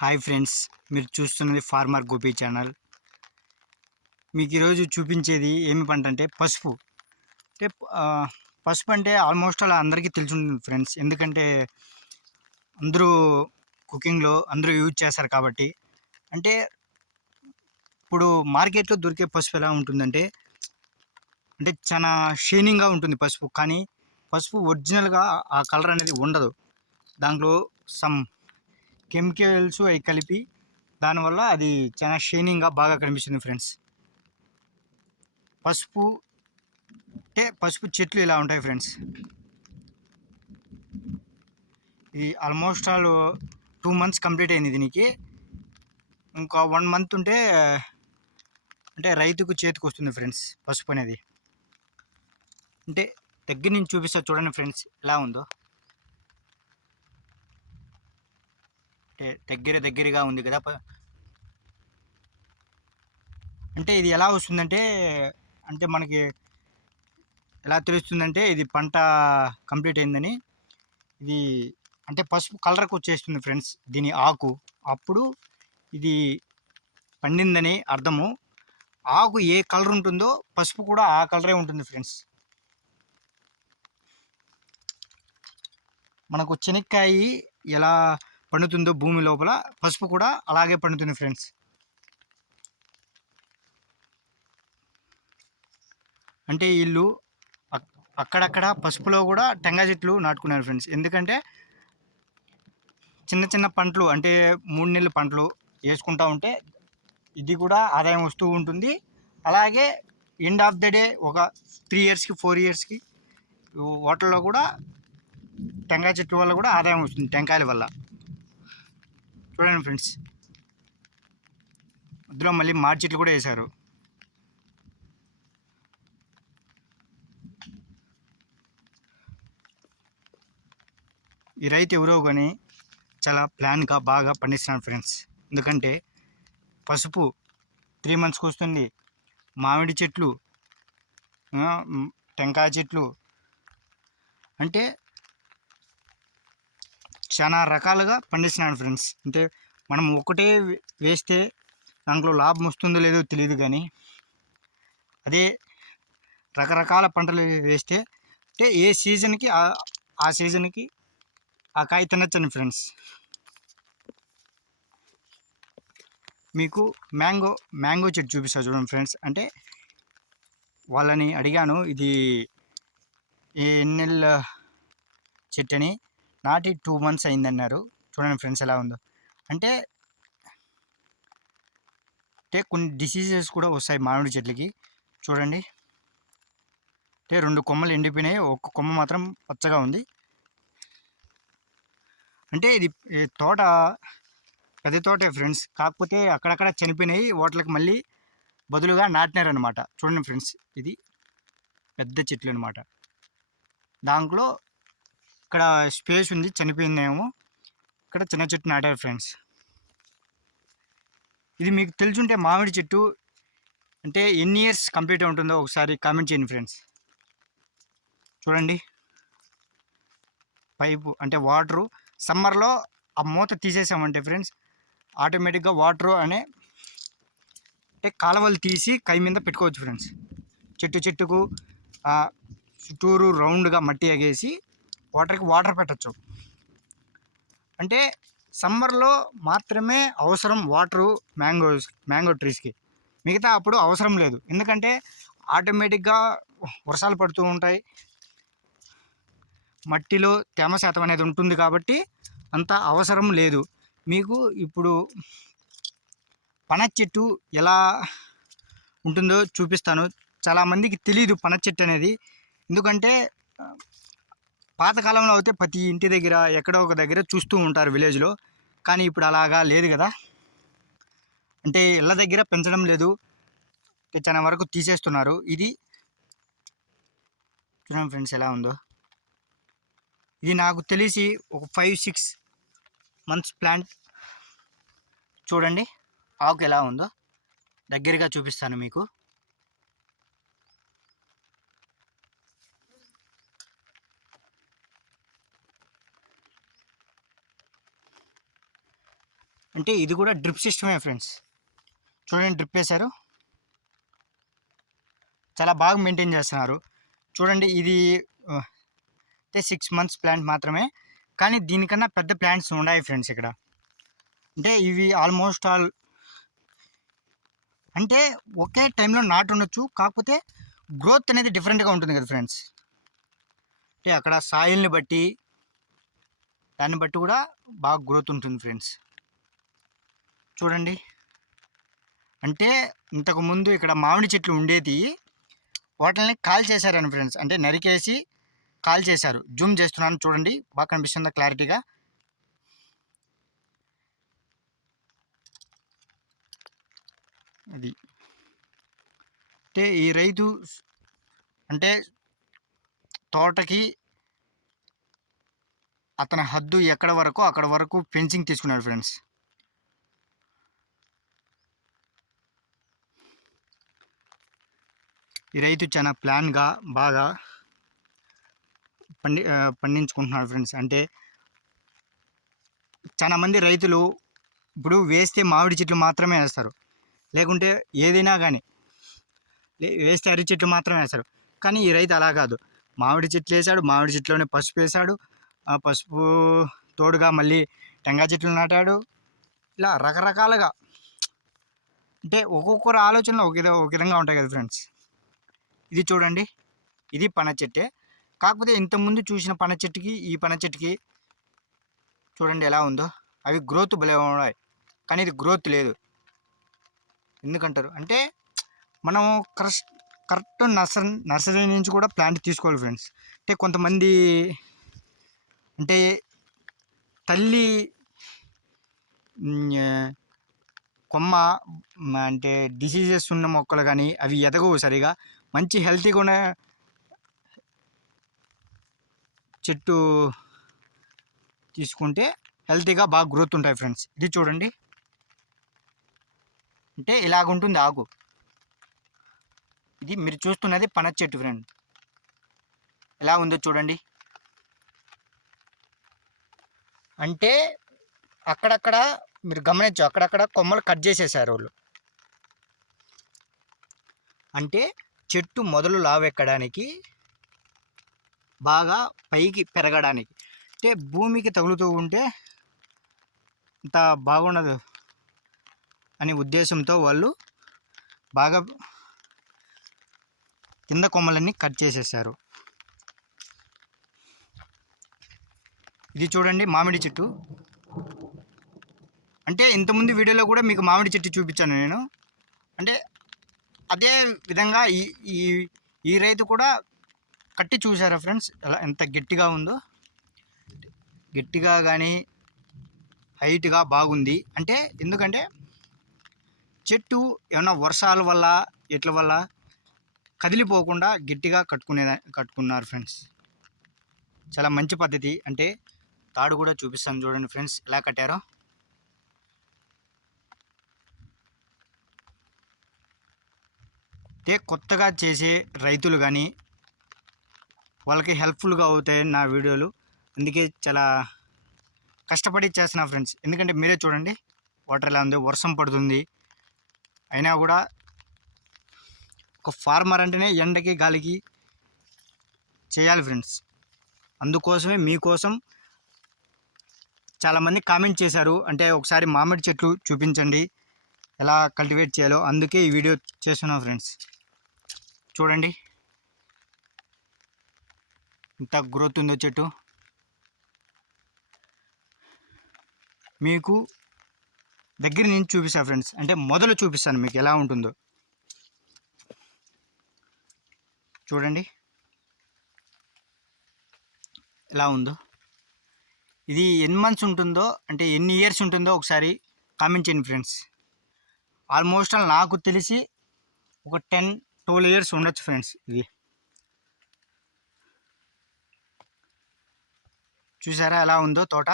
Hi friends మీరు చూస్తున్నది farmer Gopi channel. మీకు ఈరోజు చూపించేది ఏమి పంట అంటే పసుపు. అంటే పసుపు అంటే ఆల్మోస్ట్ అలా అందరికీ తెలిసి ఉంటుంది ఫ్రెండ్స్. ఎందుకంటే అందరూ కుకింగ్లో అందరూ యూజ్ చేస్తారు కాబట్టి. అంటే ఇప్పుడు మార్కెట్లో దొరికే పసుపు ఎలా ఉంటుందంటే అంటే చాలా షైనింగ్గా ఉంటుంది పసుపు. కానీ పసుపు ఒరిజినల్గా ఆ కలర్ అనేది ఉండదు. దాంట్లో సమ్ కెమికల్స్ అవి కలిపి దానివల్ల అది చాలా షైనింగ్గా బాగా కనిపిస్తుంది ఫ్రెండ్స్. పసుపు అంటే పసుపు చెట్లు ఇలా ఉంటాయి ఫ్రెండ్స్. ఇది almost all two months complete అయింది దీనికి. ఇంకా వన్ మంత్ ఉంటే అంటే రైతుకు చేతికి వస్తుంది ఫ్రెండ్స్ పసుపు అనేది. అంటే దగ్గర నుంచి చూపిస్తా చూడండి ఫ్రెండ్స్ ఎలా ఉందో. దగ్గర దగ్గరగా ఉంది కదా అంటే ఇది ఎలా వస్తుందంటే అంటే మనకి ఎలా తెలుస్తుందంటే ఇది పంట కంప్లీట్ అయిందని. ఇది అంటే పసుపు కలర్కి వచ్చేస్తుంది ఫ్రెండ్స్ దీని ఆకు. అప్పుడు ఇది పండిందని అర్థము. ఆకు ఏ కలర్ ఉంటుందో పసుపు కూడా ఆ కలరే ఉంటుంది ఫ్రెండ్స్. మనకు చెనక్కాయ ఎలా పండుతుందో భూమి లోపల పసుపు కూడా అలాగే పండుతుంది ఫ్రెండ్స్. అంటే వీళ్ళు అక్- అక్కడక్కడ పసుపులో కూడా టెంకాయ చెట్లు నాటుకున్నారు ఫ్రెండ్స్. ఎందుకంటే చిన్న చిన్న పంటలు అంటే మూడు నెలల పంటలు వేసుకుంటూ ఉంటే ఇది కూడా ఆదాయం వస్తూ ఉంటుంది. అలాగే ఎండ్ ఆఫ్ ద డే ఒక త్రీ ఇయర్స్కి ఫోర్ ఇయర్స్కి వాటర్లో కూడా టెంకాయ చెట్ల వల్ల కూడా ఆదాయం వస్తుంది టెంకాయల వల్ల. చూడండి ఫ్రెండ్స్. ఇద్దరు మళ్ళీ మాడి చెట్లు కూడా వేశారు. ఈ రైతు ఎవరో కానీ చాలా ప్లాన్గా బాగా పండిస్తున్నాను ఫ్రెండ్స్. ఎందుకంటే పసుపు త్రీ మంత్స్కి వస్తుంది. మామిడి చెట్లు టెంకాయ చెట్లు. అంటే చాలా రకాలుగా పండిస్తున్నాను ఫ్రెండ్స్. అంటే మనం ఒకటే వేస్తే దాంట్లో లాభం వస్తుందో లేదో తెలియదు కానీ అదే రకరకాల పంటలు వేస్తే అంటే ఏ సీజన్కి ఆ- సీజన్కి ఆ కాయ తినచ్చండి ఫ్రెండ్స్. మీకు మ్యాంగో మ్యాంగో చెట్టు చూపిస్తా చూడండి ఫ్రెండ్స్. అంటే వాళ్ళని అడిగాను ఇది ఏ ఎన్నెళ్ళ చెట్టు అని నాటి టూ మంత్స్ అయిందన్నారు. చూడండి ఫ్రెండ్స్ ఎలా ఉందో. అంటే అంటే కొన్ని డిసీజెస్ కూడా వస్తాయి మామిడి చెట్లకి. చూడండి. అంటే రెండు కొమ్మలు ఎండిపోయినాయి. ఒక్క కొమ్మ మాత్రం పచ్చగా ఉంది. అంటే ఇది తోట పెద్ద తోటే ఫ్రెండ్స్. కాకపోతే అక్కడక్కడ చనిపోయినాయి. వాటికి మళ్ళీ బదులుగా నాటినారనమాట చూడండి ఫ్రెండ్స్. ఇది పెద్ద చెట్లు అనమాట దాంట్లో ఇక్కడ స్పేస్ ఉంది చనిపోయిందేమో. ఇక్కడ చిన్న చెట్టు నాటారు ఫ్రెండ్స్. ఇది మీకు తెలుసుంటే మామిడి చెట్టు అంటే ఎన్ని ఇయర్స్ కంప్లీట్ ఉంటుందో ఒకసారి కామెంట్ చేయండి ఫ్రెండ్స్. చూడండి. పైపు అంటే వాటరు సమ్మర్లో ఆ మూత తీసేసామంటే ఫ్రెండ్స్ ఆటోమేటిక్గా వాటరు అనే అంటే కాలువలు తీసి కై మీద పెట్టుకోవచ్చు ఫ్రెండ్స్. చెట్టు చెట్టుకు చుట్టూరు రౌండ్గా మట్టి ఎగేసి వాటర్కి వాటర్ పెట్టచ్చు. అంటే సమ్మర్లో మాత్రమే అవసరం వాటరు మ్యాంగోస్ మ్యాంగో ట్రీస్కి. మిగతా అప్పుడు అవసరం లేదు. ఎందుకంటే ఆటోమేటిక్గా వర్షాలు పడుతూ ఉంటాయి. మట్టిలో తేమ శాతం అనేది ఉంటుంది కాబట్టి అంత అవసరం లేదు. మీకు ఇప్పుడు పనస చెట్టు ఎలా ఉంటుందో చూపిస్తాను. చాలామందికి తెలియదు పనస చెట్టు అనేది. ఎందుకంటే పాతకాలంలో అయితే ప్రతి ఇంటి దగ్గర ఎక్కడో ఒక దగ్గర చూస్తూ ఉంటారు విలేజ్లో. కానీ ఇప్పుడు అలాగా లేదు కదా. అంటే ఇళ్ళ దగ్గర పెంచడం లేదు. చాలా వరకు తీసేస్తున్నారు. ఇది చూడండి ఫ్రెండ్స్ ఎలా ఉందో. ఇది నాకు తెలిసి ఒక ఫైవ్ సిక్స్ మంత్స్ ప్లాంట్ చూడండి. ఆకు ఎలా ఉందో. దగ్గరగా చూపిస్తాను మీకు. అంటే ఇది కూడా డ్రిప్ సిస్టమే ఫ్రెండ్స్. చూడండి డ్రిప్ వేశారు. చాలా బాగా మెయింటైన్ చేస్తున్నారు. చూడండి ఇది అంటే సిక్స్ మంత్స్ ప్లాంట్ మాత్రమే. కానీ దీనికన్నా పెద్ద ప్లాంట్స్ ఉన్నాయి ఫ్రెండ్స్ ఇక్కడ. అంటే ఇవి ఆల్మోస్ట్ ఆల్ అంటే ఒకే టైంలో నాటు ఉండొచ్చు. కాకపోతే గ్రోత్ అనేది డిఫరెంట్గా ఉంటుంది కదా ఫ్రెండ్స్. అంటే అక్కడ సాయిల్ని బట్టి దాన్ని బట్టి కూడా బాగా గ్రోత్ ఉంటుంది ఫ్రెండ్స్. చూడండి. అంటే ఇంతకుముందు ఇక్కడ మామిడి చెట్లు ఉండేది. వాటిని కాల్ చేశారని ఫ్రెండ్స్. అంటే నరికేసి కాల్ చేశారు. జూమ్ చేస్తున్నాను చూడండి. బాగా కనిపిస్తుందా క్లారిటీగా? అది. అంటే ఈ రైతు అంటే తోటకి అతని హద్దు ఎక్కడ వరకు అక్కడ వరకు ఫెన్సింగ్ తీసుకున్నాడు ఫ్రెండ్స్. ఈ రైతు చాలా ప్లాన్గా బాగా పండి పండించుకుంటున్నాడు ఫ్రెండ్స్. అంటే చాలా మంది రైతులు ఇప్పుడు వేస్తే మామిడి చెట్లు మాత్రమే వేస్తారు. లేకుంటే ఏదైనా కానీ లే- వేస్తే అరటి చెట్లు మాత్రమే వేస్తారు. కానీ ఈ రైతు అలా కాదు. మామిడి చెట్లు వేసాడు మామిడి చెట్లోనే పసుపు వేసాడు. ఆ పసుపు తోడుగా మళ్ళీ టెంకాయ చెట్లు నాటాడు. ఇలా రకరకాలుగా అంటే ఒక్కొక్కరు ఆలోచనలు ఒక ఒక విధంగా ఉంటాయి కదా ఫ్రెండ్స్. ఇది చూడండి. ఇది పన చెట్టే. కాకపోతే ఇంతకుముందు చూసిన పన చెట్టుకి ఈ పన చెట్టుకి చూడండి ఎలా ఉందో. అవి గ్రోత్ భలే ఉన్నాయి. కానీ ఇది గ్రోత్ లేదు. ఎందుకంటారు? అంటే మనం కరెక్ట్ కరెక్ట్ నర్సరీ నర్సరీ నుంచి కూడా ప్లాంట్ తీసుకోవాలి ఫ్రెండ్స్ అంటే కొంతమంది అంటే తల్లి కొమ్మ అంటే డిసీజెస్ ఉన్న మొక్కలు కానీ అవి ఎదగవు సరిగా. మంచి హెల్తీగా ఉన్న చెట్టు తీసుకుంటే హెల్తీగా బాగా గ్రోత్ ఉంటాయి ఫ్రెండ్స్. ఇది చూడండి. అంటే ఇలాగుంటుంది ఆకు. ఇది మీరు చూస్తున్నది పనస చెట్టు ఫ్రెండ్. ఎలా ఉందో చూడండి. అంటే అక్కడక్కడ మీరు గమనించు అక్కడక్కడ కొమ్మలు కట్ చేసేసారు వాళ్ళు. అంటే చెట్టు మొదలు లావెక్కడానికి బాగా పైకి పెరగడానికి. అంటే భూమికి తగులుతూ ఉంటే ఇంత బాగుండదు అనే ఉద్దేశంతో వాళ్ళు బాగా కింద కొమ్మలన్నీ కట్ చేసేసారు. ఇది చూడండి మామిడి చెట్టు. అంటే ఇంతకుముందు వీడియోలో కూడా మీకు మామిడి చెట్టు చూపించాను నేను. అంటే అదే విధంగా ఈ ఈ ఈ రైతు కూడా కట్టి చూసారా ఫ్రెండ్స్? ఎలా ఎంత గట్టిగా ఉందో. గట్టిగా కానీ హైట్గా బాగుంది. అంటే ఎందుకంటే చెట్టు ఏమైనా వర్షాల వల్ల ఎట్ల వల్ల కదిలిపోకుండా గట్టిగా కట్టుకునే కట్టుకున్నారు ఫ్రెండ్స్. చాలా మంచి పద్ధతి. అంటే తాడు కూడా చూపిస్తాను చూడండి ఫ్రెండ్స్ ఎలా కట్టారో. అంటే కొత్తగా చేసే రైతులు కానీ వాళ్ళకి హెల్ప్ఫుల్గా అవుతాయి నా వీడియోలు. అందుకే చాలా కష్టపడి చేస్తున్నా ఫ్రెండ్స్. ఎందుకంటే మీరే చూడండి వాటర్ ఎలా ఉంది వర్షం పడుతుంది. అయినా కూడా ఒక ఫార్మర్ అంటేనే ఎండకి గాలికి చేయాలి ఫ్రెండ్స్. అందుకోసమే మీకోసం చాలామంది కామెంట్ చేశారు. అంటే ఒకసారి మామిడి చెట్లు చూపించండి ఎలా కల్టివేట్ చేయాలో. అందుకే ఈ వీడియో చేస్తున్నాం ఫ్రెండ్స్. చూడండి. ఇంత గ్రోత్ ఉందో చెట్టు. మీకు దగ్గర నుంచి చూపిస్తాను ఫ్రెండ్స్. అంటే మొదలు చూపిస్తాను మీకు ఎలా ఉంటుందో. చూడండి. ఎలా ఉందో. ఇది ఎన్ని మంత్స్ ఉంటుందో అంటే ఎన్ని ఇయర్స్ ఉంటుందో ఒకసారి కామెంట్ చేయండి ఫ్రెండ్స్. ఆల్మోస్ట్ ఆల్ నాకు తెలిసి ఒక టెన్ టూ ఇయర్స్ ఉండొచ్చు ఫ్రెండ్స్ ఇది చూసారా ఎలా ఉందో తోట?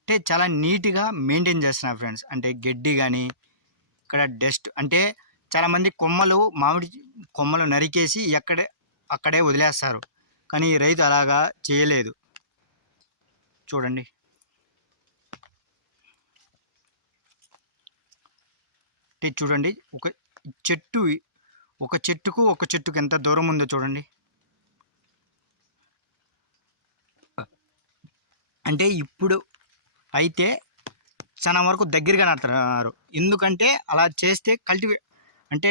అంటే చాలా నీట్గా మెయింటైన్ చేస్తున్నా ఫ్రెండ్స్. అంటే గడ్డి కానీ ఇక్కడ డస్ట్ అంటే చాలామంది కొమ్మలు మామిడి కొమ్మలు నరికేసి ఎక్కడే అక్కడే వదిలేస్తారు. కానీ రైతు అలాగా చేయలేదు. చూడండి. అంటే చూడండి ఒక చెట్టు ఒక చెట్టుకు ఒక చెట్టుకు ఎంత దూరం ఉందో చూడండి. అంటే ఇప్పుడు అయితే చాలా వరకు దగ్గరగా నాటుతున్నారు. ఎందుకంటే అలా చేస్తే కల్టివే అంటే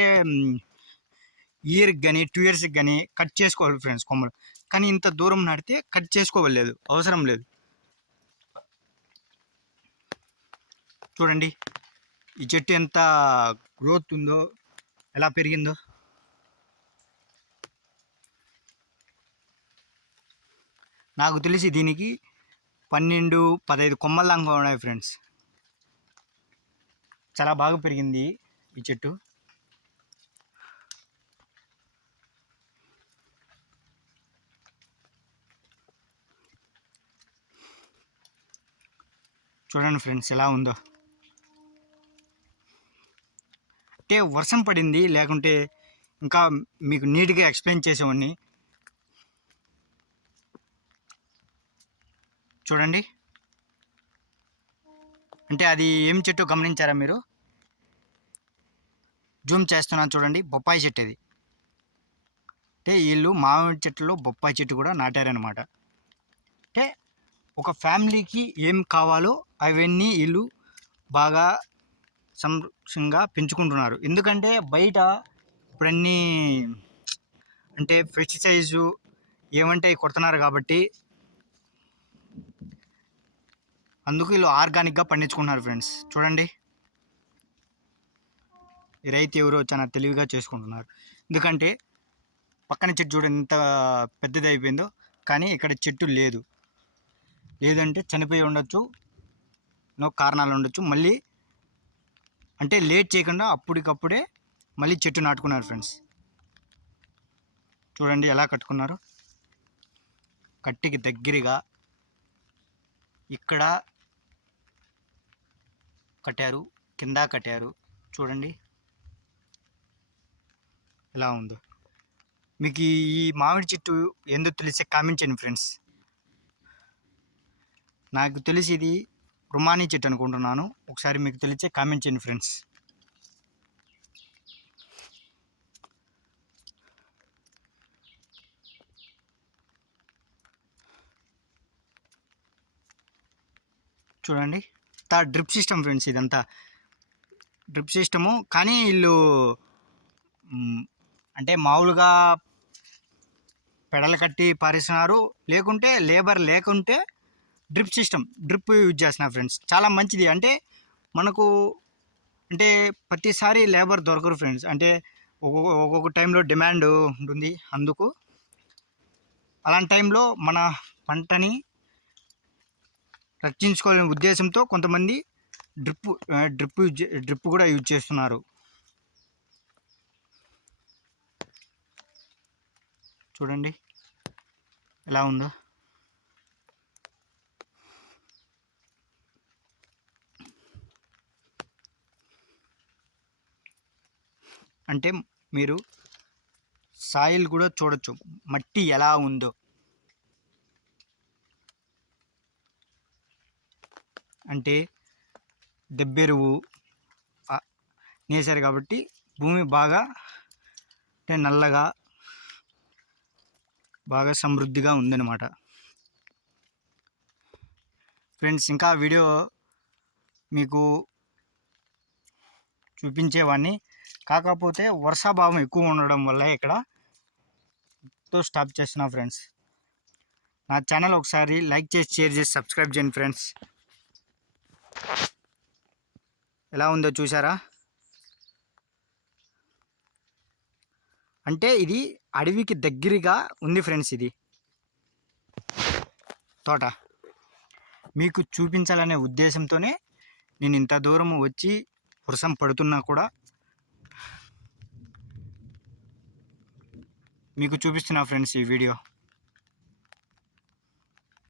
ఇయర్కి కానీ టూ ఇయర్స్కి కానీ కట్ చేసుకోవాలి ఫ్రెండ్స్ కొమ్మలు. కానీ ఇంత దూరం నాటితే కట్ చేసుకోవలేదు అవసరం లేదు. చూడండి. ఈ చెట్టు ఎంత గ్రోత్ ఉందో ఎలా పెరిగిందో? నాకు తెలిసి దీనికి పన్నెండు పదహైదు కొమ్మల దాకా ఉన్నాయి ఫ్రెండ్స్ చాలా బాగా పెరిగింది ఈ చెట్టు. చూడండి ఫ్రెండ్స్ ఎలా ఉందో. అంటే వర్షం పడింది లేకుంటే ఇంకా మీకు నీట్గా ఎక్స్ప్లెయిన్ చేసేవాడిని. చూడండి. అంటే అది ఏం చెట్టు గమనించారా మీరు? జూమ్ చేస్తున్నాను చూడండి బొప్పాయి చెట్టు ఇది. అంటే వీళ్ళు మామిడి చెట్టులో బొప్పాయి చెట్టు కూడా నాటారనమాట అంటే ఒక ఫ్యామిలీకి ఏం కావాలో అవన్నీ వీళ్ళు బాగా సంరక్షంగా పెంచుకుంటున్నారు. ఎందుకంటే బయట ఇప్పుడన్నీ అంటే పెస్టిసైజు ఏమంటే కొడుతున్నారు కాబట్టి అందుకు వీళ్ళు ఆర్గానిక్గా పండించుకుంటున్నారు ఫ్రెండ్స్. చూడండి. ఈ రైతు ఎవరో చాలా తెలివిగా చేసుకుంటున్నారు. ఎందుకంటే పక్కన చెట్టు చూడండి ఎంత పెద్దది అయిపోయిందో కానీ ఇక్కడ చెట్టు లేదు. లేదంటే చనిపోయి ఉండొచ్చు నో కారణాలు ఉండొచ్చు. మళ్ళీ అంటే లేట్ చేయకుండా అప్పటికప్పుడే మళ్ళీ చెట్టు నాటుకున్నారు ఫ్రెండ్స్. చూడండి ఎలా కట్టుకున్నారు. కట్టికి దగ్గరగా ఇక్కడ కట్టారు కింద కట్టారు. చూడండి ఎలా ఉందో. మీకు ఈ మామిడి చెట్టు ఎందుకు తెలిసే కామెంట్ చేయండి ఫ్రెండ్స్. నాకు తెలిసి ఇది రుమానీ చెట్టు అనుకుంటున్నాను. ఒకసారి మీకు తెలిసే కామెంట్ చేయండి ఫ్రెండ్స్. చూడండి. తా డ్రిప్ సిస్టమ్ ఫ్రెండ్స్ ఇదంతా. Drip system. కానీ వీళ్ళు అంటే మామూలుగా పెడలు కట్టి పారేస్తున్నారు. లేకుంటే లేబర్ లేకుంటే డ్రిప్ సిస్టమ్ డ్రిప్ యూజ్ చేసిన ఫ్రెండ్స్. చాలా మంచిది. అంటే మనకు అంటే ప్రతిసారి లేబర్ దొరకరు ఫ్రెండ్స్. అంటే ఒక్కొక్క ఒక్కొక్క టైంలో డిమాండ్ ఉంటుంది. అందుకు అలాంటి టైంలో మన పంటని రక్షించుకోలేని ఉద్దేశంతో కొంతమంది డ్రిప్ డ్రిప్ యూజ్ డ్రిప్ కూడా యూజ్ చేస్తున్నారు. చూడండి. ఎలా ఉందో. అంటే మీరు సాయిల్ కూడా చూడొచ్చు. మట్టి ఎలా ఉందో. అంటే దెబ్బెరువు నేసారు కాబట్టి భూమి బాగా అంటే నల్లగా బాగా సమృద్ధిగా ఉందన్నమాట. ఫ్రెండ్స్ ఇంకా వీడియో మీకు చూపించేవాడిని కాకపోతే వర్షాభావం ఎక్కువ ఉండడం వల్ల ఇక్కడ తో స్టాప్ చేసిన ఫ్రెండ్స్. నా ఛానల్ ఒకసారి లైక్ చేసి షేర్ చేసి సబ్స్క్రైబ్ చేయండి ఫ్రెండ్స్. ఎలా ఉందో చూసారా అంటే ఇది అడవికి దగ్గరగా ఉంది ఫ్రెండ్స్ ఇది. తోట. మీకు చూపించాలనే ఉద్దేశంతోనే నేను ఇంత దూరం వచ్చి వర్షం పడుతున్నా కూడా మీకు చూపిస్తున్నా ఫ్రెండ్స్ ఈ వీడియో.